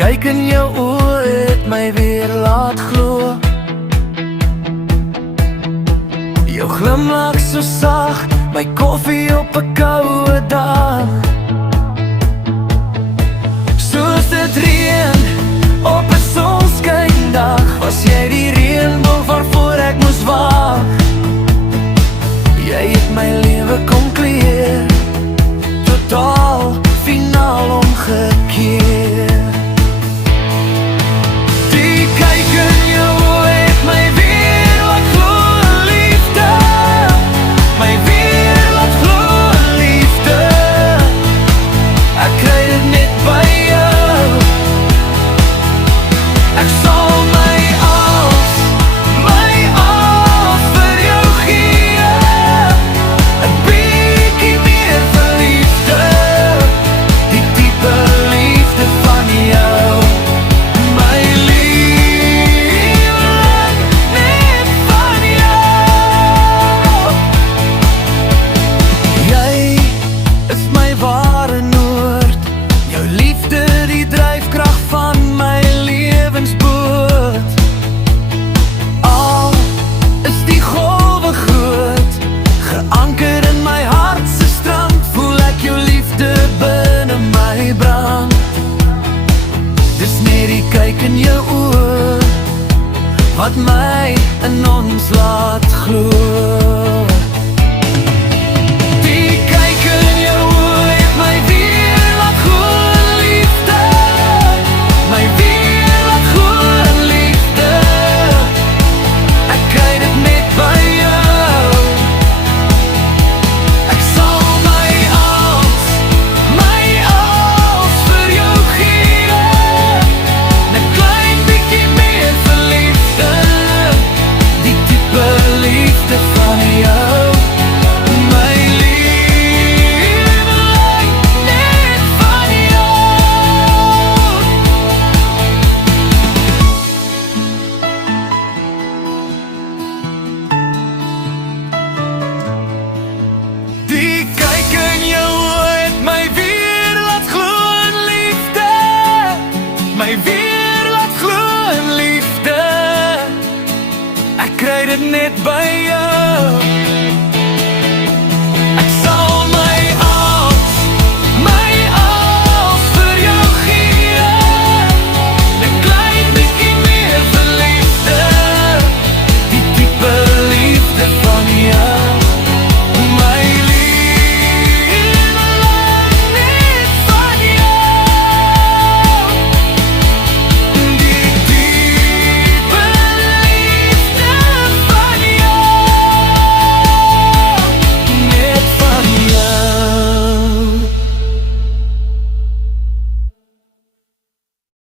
kyk in jou oë het my weer laat glo. Jou glimlach so sag, my koffie op 'n koue dag. Soos dit reën op 'n sonskyndag, was jy die reënboog waarvoor ek moes wag. Jy het my lewe kom kleer, totaal, finaal omgekeer. Die kyk in jou oë het my weer laat glo in liefde, my weer laat glo in liefde. Ek kry dit net by jou. Ek sal my alles vir jou gee. 'n bietjie meer verliefde, die diepe liefde van jou. My lieveling, net van jou. Jy is my ware noord, jou liefde die dryfkrag van my lewensboot. Al is die golwe groot, geanker in my hart se strand, voel ek jou liefde binne my brand. Dis net die kyk in jou oë wat my in ons laat glo. Die kyk in jou oë het my weer laat glo in liefde, my weer laat glo in liefde. Ek kry dit net by jou. Ek sal my alles vir jou gee. 'n klein bietjie meer verliefde, die diepe liefde van jou. My lieveling, net van jou. Die kyk in jou oë het my weer laat glo in liefde, my weer laat glo in liefde. Ek kry dit net by jou.